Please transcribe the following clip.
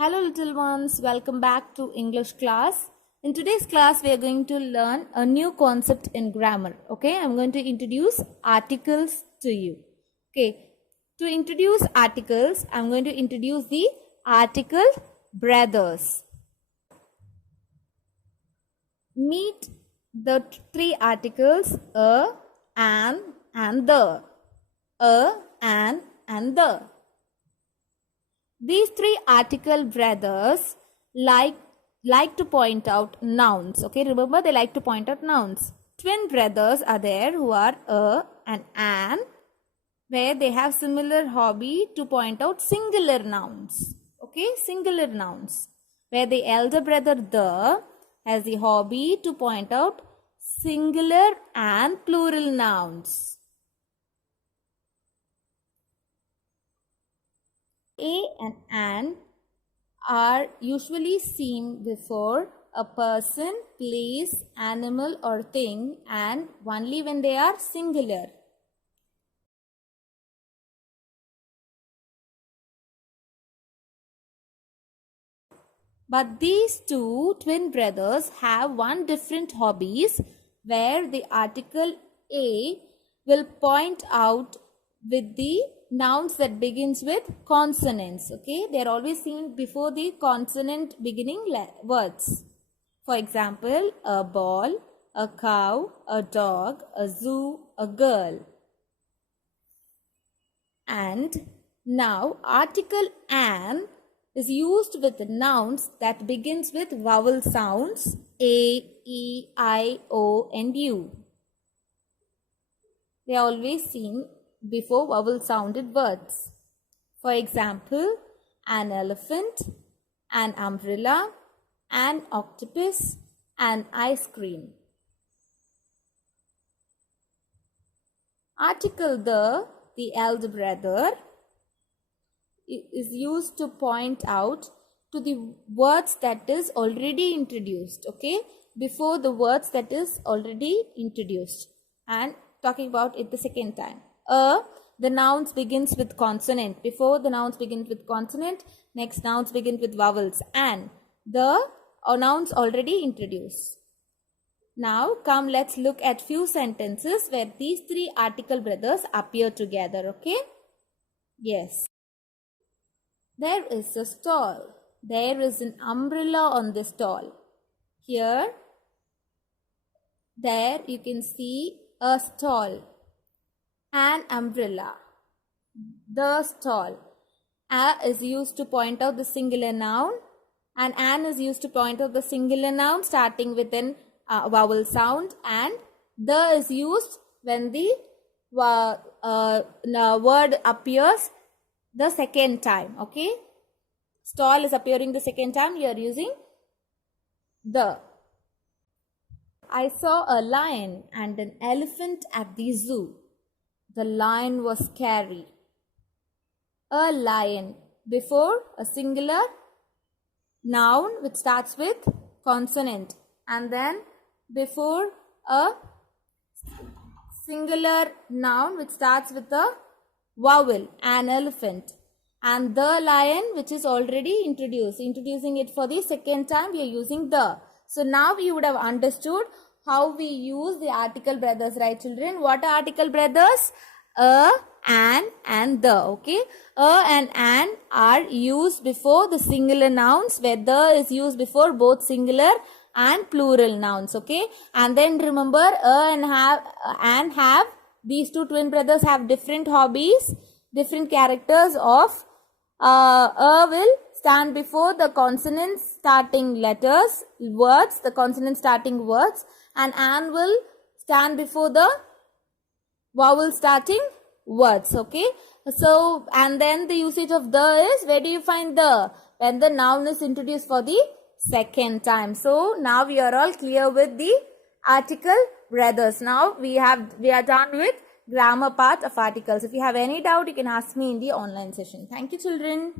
Hello little ones, welcome back to English class. In today's class we are going to learn a new concept in grammar. Okay, I'm going to introduce articles to you. Okay, to introduce articles, I'm going to introduce the article brothers. Meet the three articles a, an, and the. A, an, and the. These three article brothers like to point out nouns. Okay, remember they like to point out nouns. Twin brothers are there who are a and an, where they have similar hobby to point out singular nouns. Okay, singular nouns. Where the elder brother the has the hobby to point out singular and plural nouns. A and an are usually seen before a person, place, animal or thing and only when they are singular. But these two twin brothers have one different hobbies where the article A will point out with the nouns that begins with consonants. Okay, they are always seen before the consonant beginning words. For example, a ball, a cow, a dog, a zoo, a girl. And now article an is used with nouns that begins with vowel sounds a, e, I, o and u. They are always seen before vowel sounded words. For example, an elephant, an umbrella, an octopus, an ice cream. Article the elder brother, is used to point out to the words that is already introduced, okay, before the words that is already introduced, and talking about it the second time. The nouns begins with consonant. Before the nouns begins with consonant, next nouns begin with vowels, and the nouns already introduced. Now come, let's look at few sentences where these three article brothers appear together. Okay, yes. There is a stall. There is an umbrella on the stall. Here, there you can see a stall, an umbrella, the stall. A is used to point out the singular noun, and an is used to point out the singular noun starting with an vowel sound, and the is used when the word appears the second time. Okay, stall is appearing the second time, you are using the. I saw a lion and an elephant at the zoo. The lion was scary. A lion, before a singular noun which starts with consonant, and then before a singular noun which starts with a vowel, an elephant, and the lion which is already introducing it for the second time, we are using the. So now you would have understood how we use the article brothers, right children? What are article brothers? A, an and the. Okay, a and an are used before the singular nouns, where the is used before both singular and plural nouns. Okay, and then remember a and have these two twin brothers have different hobbies, different characters of a will stand before the consonant starting letters, words, the consonant starting words, and an will stand before the vowel starting words. Okay, so and then the usage of the is, where do you find the? When the noun is introduced for the second time. So now we are all clear with the article brothers. Now we are done with grammar part of articles. If you have any doubt, you can ask me in the online session. Thank you children.